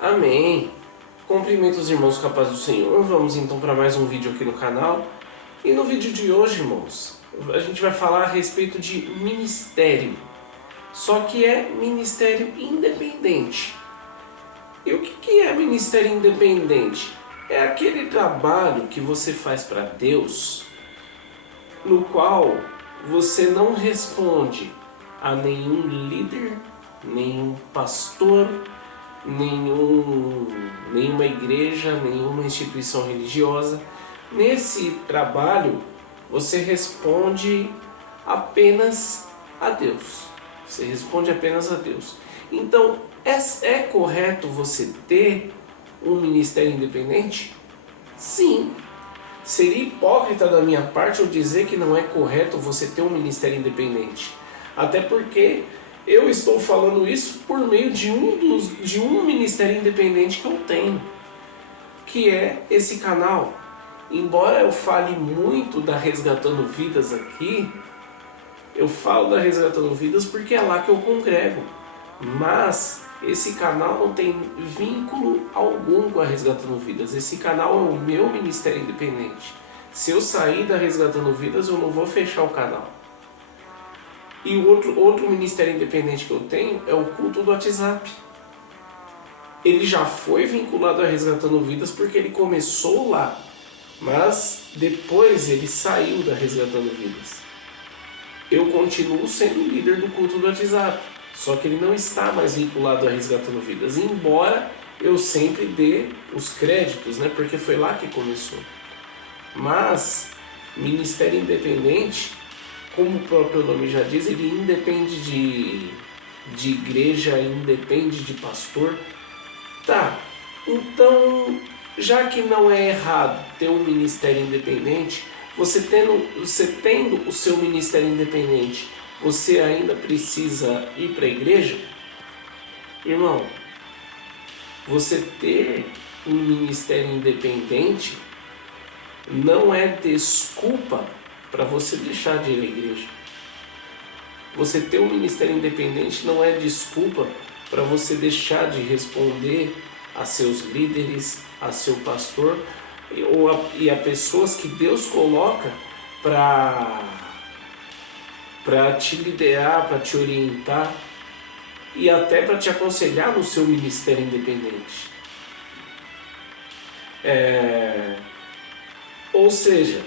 Amém. Cumprimento os irmãos com a paz do Senhor. Vamos então para mais um vídeo aqui no canal. E no vídeo de hoje, irmãos, a gente vai falar a respeito de ministério. Só que é ministério independente. E o que é ministério independente? É aquele trabalho que você faz para Deus, no qual você não responde a nenhum líder, nenhum pastor, nenhuma igreja, nenhuma instituição religiosa. Nesse trabalho você responde apenas a Deus. Você responde apenas a Deus. Então, é correto você ter um ministério independente? Sim. Seria hipócrita da minha parte eu dizer que não é correto você ter um ministério independente. Até porque eu estou falando isso por meio de um ministério independente que eu tenho, que é esse canal. Embora eu fale muito da Resgatando Vidas aqui, eu falo da Resgatando Vidas porque é lá que eu congrego. Mas esse canal não tem vínculo algum com a Resgatando Vidas. Esse canal é o meu ministério independente. Se eu sair da Resgatando Vidas, eu não vou fechar o canal. E o outro ministério independente que eu tenho é o culto do WhatsApp. Ele já foi vinculado a Resgatando Vidas porque ele começou lá. Mas depois ele saiu da Resgatando Vidas. Eu continuo sendo líder do culto do WhatsApp. Só que ele não está mais vinculado a Resgatando Vidas. Embora eu sempre dê os créditos, né? Porque foi lá que começou. Mas ministério independente, como o próprio nome já diz, ele independe de igreja, independe de pastor. Tá, então, já que não é errado ter um ministério independente, você tendo o seu ministério independente, você ainda precisa ir para a igreja? Irmão, você ter um ministério independente não é desculpa para você deixar de ir à igreja. Você ter um ministério independente não é desculpa para você deixar de responder a seus líderes, a seu pastor e a pessoas que Deus coloca para te liderar, para te orientar e até para te aconselhar no seu ministério independente. Ou seja,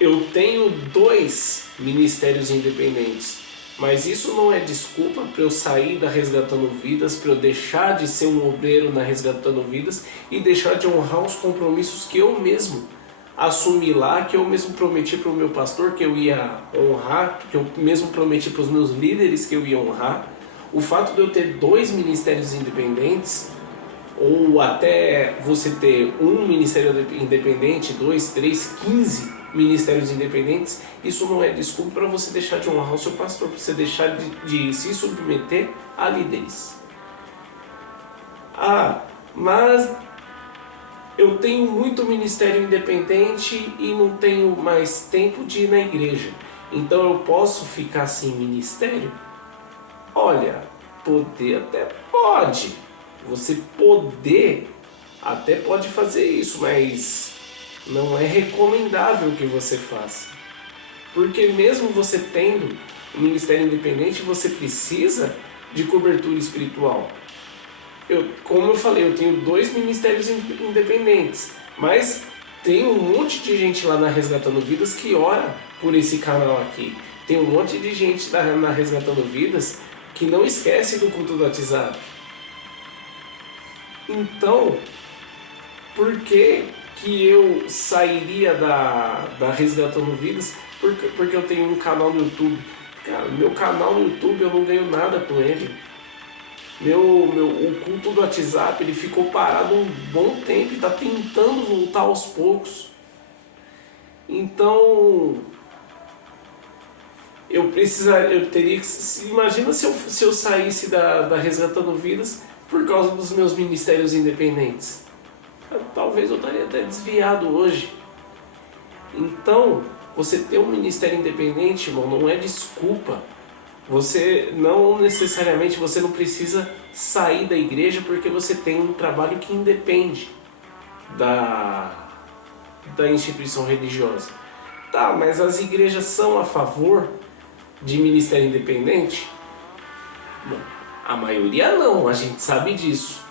eu tenho 2 ministérios independentes, mas isso não é desculpa para eu sair da Resgatando Vidas, para eu deixar de ser um obreiro na Resgatando Vidas e deixar de honrar os compromissos que eu mesmo assumi lá, que eu mesmo prometi para o meu pastor que eu ia honrar, que eu mesmo prometi para os meus líderes que eu ia honrar. O fato de eu ter 2 ministérios independentes, ou até você ter um ministério independente, 2, 3, 15 ministérios independentes, isso não é desculpa para você deixar de honrar o seu pastor, para você deixar de se submeter a líderes. Mas eu tenho muito ministério independente e não tenho mais tempo de ir na igreja, então eu posso ficar sem ministério? Olha, poder até pode. Você poder até pode fazer isso, mas não é recomendável que você faça. Porque mesmo você tendo um ministério independente, você precisa de cobertura espiritual. Como eu falei, eu tenho 2 ministérios independentes, mas tem um monte de gente lá na Resgatando Vidas que ora por esse canal aqui. Tem um monte de gente na Resgatando Vidas que não esquece do culto do WhatsApp. Então, por que eu sairia da Resgatando Vidas? Porque eu tenho um canal no YouTube. Cara, meu canal no YouTube eu não ganho nada com ele. O culto do WhatsApp ele ficou parado um bom tempo e está tentando voltar aos poucos. Então, eu teria que... Imagina se eu saísse da Resgatando Vidas por causa dos meus ministérios independentes. Talvez eu estaria até desviado hoje. Então, você ter um ministério independente, irmão, não é desculpa. Você não necessariamente, você não precisa sair da igreja porque você tem um trabalho que independe da instituição religiosa. Tá, mas as igrejas são a favor de ministério independente? Bom, a maioria não, a gente sabe disso.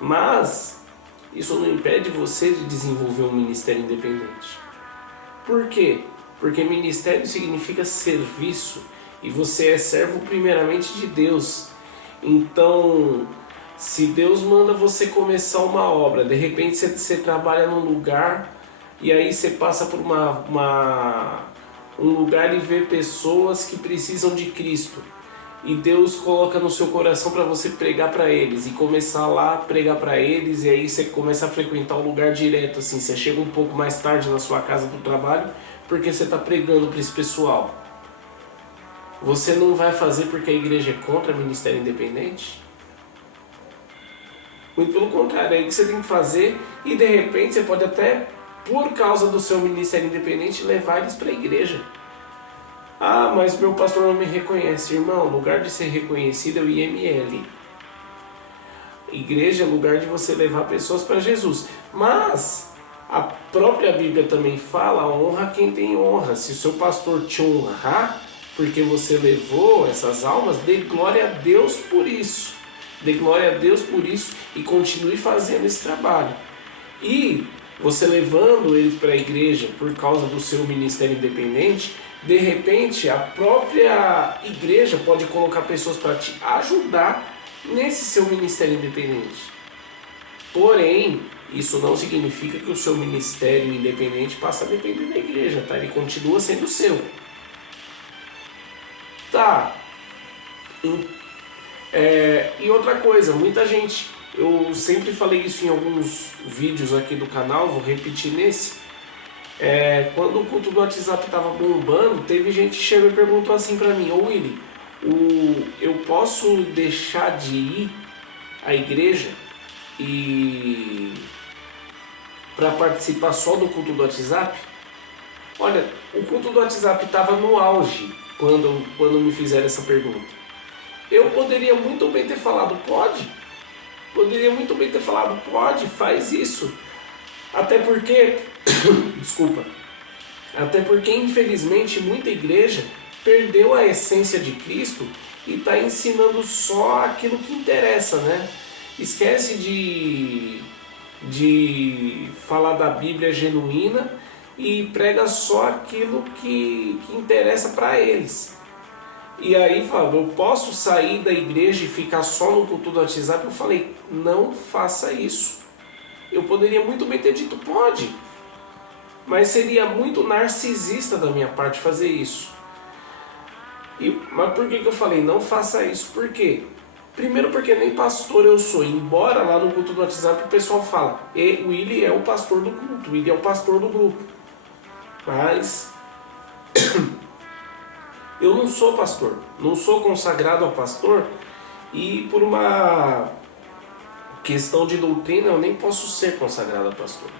Mas isso não impede você de desenvolver um ministério independente. Por quê? Porque ministério significa serviço e você é servo primeiramente de Deus. Então, se Deus manda você começar uma obra, de repente você trabalha num lugar e aí você passa por um lugar e vê pessoas que precisam de Cristo. E Deus coloca no seu coração para você pregar para eles e começar lá a pregar para eles, e aí você começa a frequentar o lugar direto, assim, você chega um pouco mais tarde na sua casa do trabalho porque você está pregando para esse pessoal. Você não vai fazer porque a igreja é contra o ministério independente? Muito pelo contrário, é aí que você tem que fazer, e de repente você pode até, por causa do seu ministério independente, levar eles para a igreja. Ah, mas meu pastor não me reconhece. Irmão, lugar de ser reconhecido é o IML. Igreja é lugar de você levar pessoas para Jesus. Mas a própria Bíblia também fala: honra quem tem honra. Se o seu pastor te honrar porque você levou essas almas, dê glória a Deus por isso. Dê glória a Deus por isso e continue fazendo esse trabalho. E você levando eles para a igreja por causa do seu ministério independente, de repente a própria igreja pode colocar pessoas para te ajudar nesse seu ministério independente. Porém, isso não significa que o seu ministério independente passa a depender da igreja, tá? Ele continua sendo seu. Tá. E outra coisa, muita gente, eu sempre falei isso em alguns vídeos aqui do canal, vou repetir nesse. Quando o culto do WhatsApp estava bombando, teve gente que chegou e perguntou assim pra mim: ô Willy, eu posso deixar de ir à igreja e para participar só do culto do WhatsApp? Olha, o culto do WhatsApp estava no auge quando me fizeram essa pergunta. Eu poderia muito bem ter falado: pode. Poderia muito bem ter falado: pode, faz isso. Até porque, desculpa, até porque infelizmente muita igreja perdeu a essência de Cristo e está ensinando só aquilo que interessa, né? Esquece de falar da Bíblia genuína e prega só aquilo que interessa para eles. E aí, Fábio, eu posso sair da igreja e ficar só no culto do WhatsApp? Eu falei: não faça isso. Eu poderia muito bem ter dito: pode. Mas seria muito narcisista da minha parte fazer isso. Mas por que eu falei não faça isso? Por quê? Primeiro porque nem pastor eu sou. Embora lá no culto do WhatsApp o pessoal fala: o Willy é o pastor do culto, o Willy é o pastor do grupo. Mas eu não sou pastor, não sou consagrado ao pastor, e por uma questão de doutrina eu nem posso ser consagrado a pastor.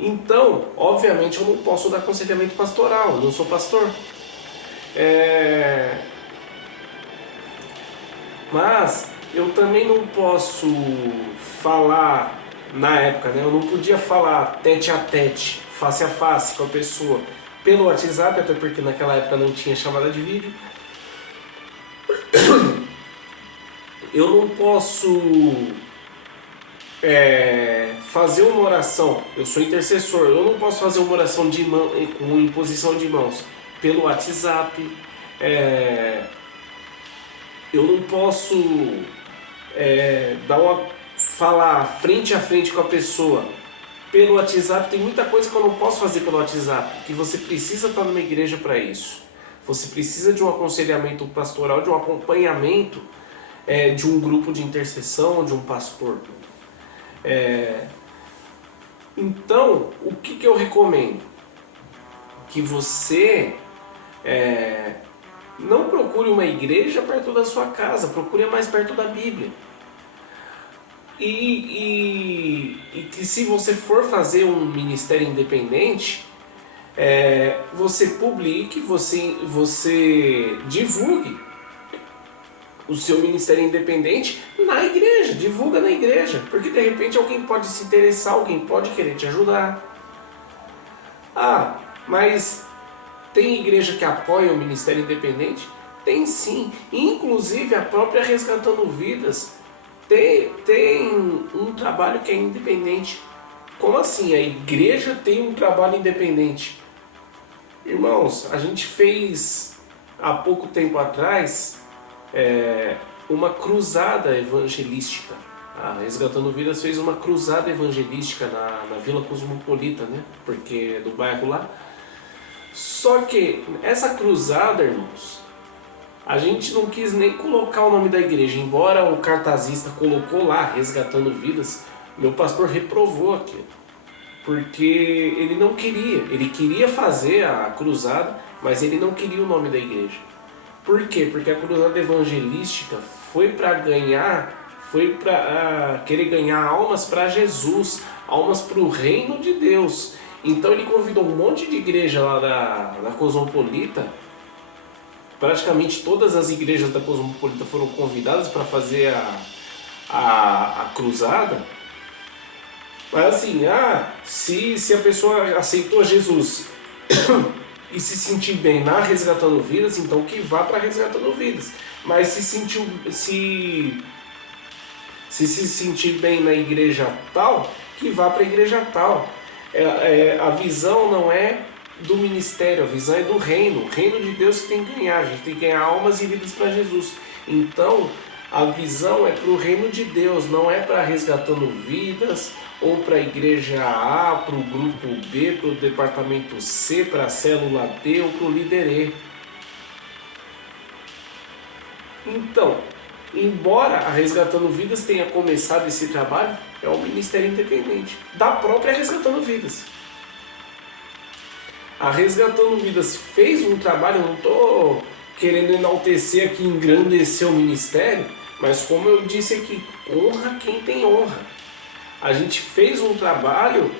Então, obviamente eu não posso dar aconselhamento pastoral, eu não sou pastor. Mas eu também não posso falar, na época, né? Eu não podia falar tete a tete, face a face com a pessoa pelo WhatsApp, até porque naquela época não tinha chamada de vídeo. Eu não posso fazer uma oração, eu sou intercessor, eu não posso fazer uma oração com imposição de mãos pelo WhatsApp. Eu não posso falar frente a frente com a pessoa pelo WhatsApp. Tem muita coisa que eu não posso fazer pelo WhatsApp, que você precisa estar numa igreja para isso. Você precisa de um aconselhamento pastoral, de um acompanhamento de um grupo de intercessão, de um pastor. Então, o que eu recomendo? Que você não procure uma igreja perto da sua casa, procure mais perto da Bíblia. E que se você for fazer um ministério independente, você publique, você divulgue o seu ministério independente na igreja, divulga na igreja, porque de repente alguém pode se interessar, alguém pode querer te ajudar. Ah, mas tem igreja que apoia o ministério independente? Tem sim, inclusive a própria Resgatando Vidas tem um trabalho que é independente. Como assim? A igreja tem um trabalho independente? Irmãos, a gente fez há pouco tempo atrás uma cruzada evangelística. A Resgatando Vidas fez uma cruzada evangelística na Vila Cosmopolita, né? Porque é do bairro lá. Só que essa cruzada, irmãos, a gente não quis nem colocar o nome da igreja, embora o cartazista colocou lá, Resgatando Vidas, meu pastor reprovou aquilo. Porque ele não queria, ele queria fazer a cruzada, mas ele não queria o nome da igreja. Por quê? Porque a cruzada evangelística foi para querer ganhar almas para Jesus, almas para o reino de Deus. Então ele convidou um monte de igreja lá da Cosmopolita. Praticamente todas as igrejas da Cosmopolita foram convidadas para fazer a cruzada. Mas assim, se a pessoa aceitou Jesus e se sentir bem na Resgatando Vidas, então que vá para Resgatando Vidas. Mas se sentir bem na igreja tal, que vá para a igreja tal. A visão não é do ministério, a visão é do reino. O reino de Deus que tem que ganhar, a gente tem que ganhar almas e vidas para Jesus. Então, a visão é para o reino de Deus, não é para Resgatando Vidas, ou para a igreja A, para o grupo B, para o departamento C, para a célula D ou para o líder E. Então, embora a Resgatando Vidas tenha começado esse trabalho, é um ministério independente da própria Resgatando Vidas. A Resgatando Vidas fez um trabalho, eu não estou querendo enaltecer aqui, engrandecer o ministério, mas como eu disse aqui, honra quem tem honra. A gente fez um trabalho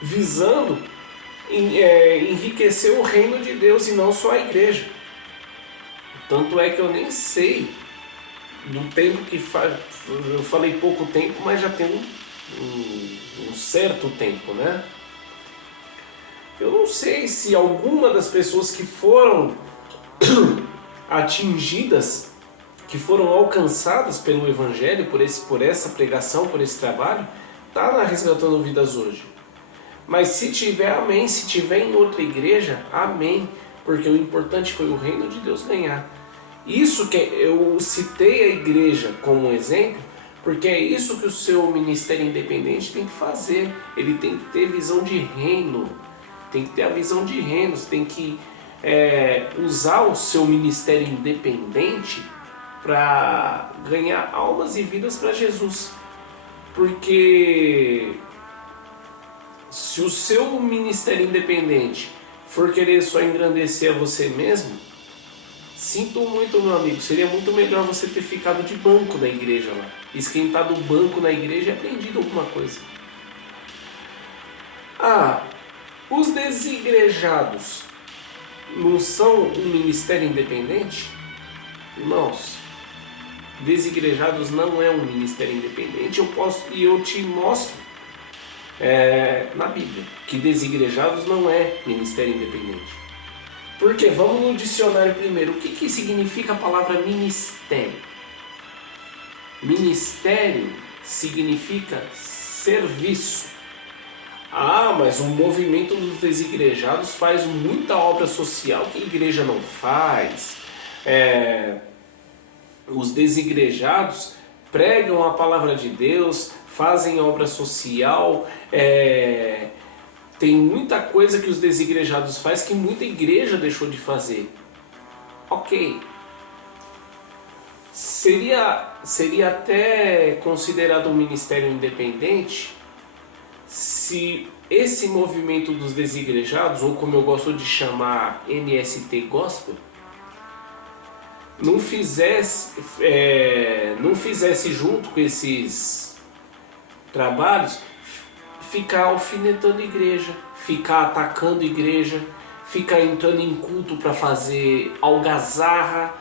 visando enriquecer o reino de Deus e não só a igreja. Tanto é que eu nem sei do tempo eu falei pouco tempo, mas já tem um certo tempo, né? Eu não sei se alguma das pessoas que foram atingidas, que foram alcançadas pelo Evangelho, por essa pregação, por esse trabalho, está na Resgatando Vidas hoje. Mas se tiver, amém. Se tiver em outra igreja, amém. Porque o importante foi o reino de Deus ganhar. Isso que eu citei a igreja como um exemplo, porque é isso que o seu ministério independente tem que fazer. Ele tem que ter visão de reino. Tem que ter a visão de reino. Você tem que usar o seu ministério independente para ganhar almas e vidas para Jesus. Porque se o seu ministério independente for querer só engrandecer a você mesmo, sinto muito, meu amigo, seria muito melhor você ter ficado de banco na igreja lá, esquentado o banco na igreja e aprendido alguma coisa. Os desigrejados não são um ministério independente? Irmãos, desigrejados não é um ministério independente. Eu te mostro na Bíblia que desigrejados não é ministério independente. Por quê? Vamos no dicionário primeiro. O que significa a palavra ministério? Ministério significa serviço. Mas o movimento dos desigrejados faz muita obra social que a igreja não faz. Os desigrejados pregam a palavra de Deus, fazem obra social, tem muita coisa que os desigrejados fazem que muita igreja deixou de fazer. Ok. Seria até considerado um ministério independente se esse movimento dos desigrejados, ou como eu gosto de chamar, MST Gospel, não fizesse junto com esses trabalhos, ficar alfinetando a igreja, ficar atacando a igreja, ficar entrando em culto para fazer algazarra,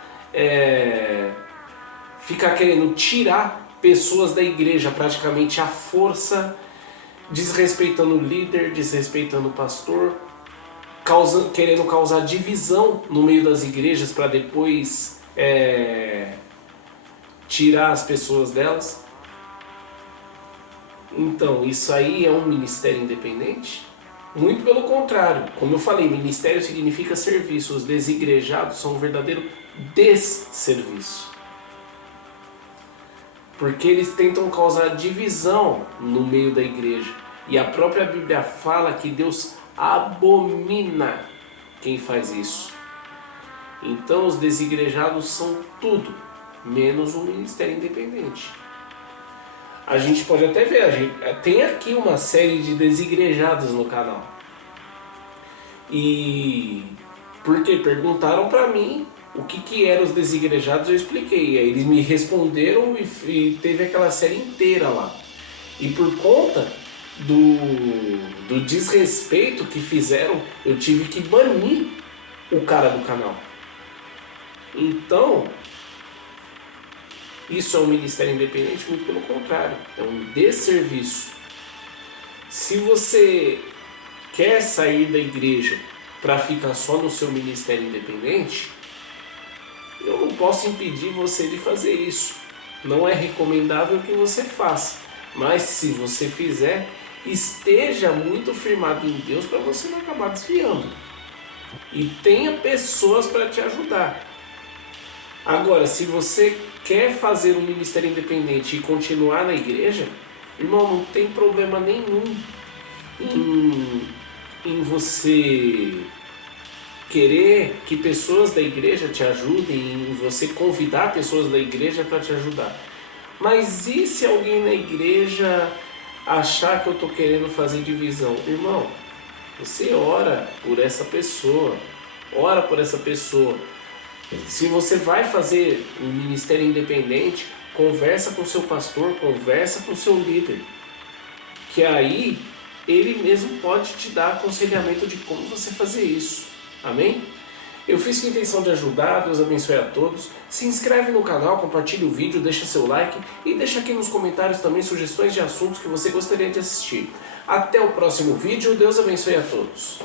ficar querendo tirar pessoas da igreja praticamente à força, desrespeitando o líder, desrespeitando o pastor, querendo causar divisão no meio das igrejas para depois tirar as pessoas delas. Então, isso aí é um ministério independente? Muito pelo contrário. Como eu falei, ministério significa serviço. Os desigrejados são um verdadeiro desserviço. Porque eles tentam causar divisão no meio da igreja. E a própria Bíblia fala que Deus abomina quem faz isso. Então os desigrejados são tudo, menos um ministério independente. A gente pode até ver, tem aqui uma série de desigrejados no canal. E porque perguntaram para mim o que eram os desigrejados, eu expliquei. Aí eles me responderam e teve aquela série inteira lá. E por conta do desrespeito que fizeram, eu tive que banir o cara do canal. Então, isso é um ministério independente? Muito pelo contrário, é um desserviço. Se você quer sair da igreja para ficar só no seu ministério independente, eu não posso impedir você de fazer isso. Não é recomendável que você faça, mas se você fizer, esteja muito firmado em Deus para você não acabar desviando. E tenha pessoas para te ajudar. Agora, se você quer fazer um ministério independente e continuar na igreja, irmão, não tem problema nenhum em você querer que pessoas da igreja te ajudem, em você convidar pessoas da igreja para te ajudar. Mas e se alguém na igreja achar que eu estou querendo fazer divisão? Irmão, você ora por essa pessoa. Ora por essa pessoa. Se você vai fazer um ministério independente, conversa com o seu pastor, conversa com o seu líder. Que aí ele mesmo pode te dar aconselhamento de como você fazer isso. Amém? Eu fiz com a intenção de ajudar, Deus abençoe a todos. Se inscreve no canal, compartilha o vídeo, deixa seu like e deixa aqui nos comentários também sugestões de assuntos que você gostaria de assistir. Até o próximo vídeo, Deus abençoe a todos.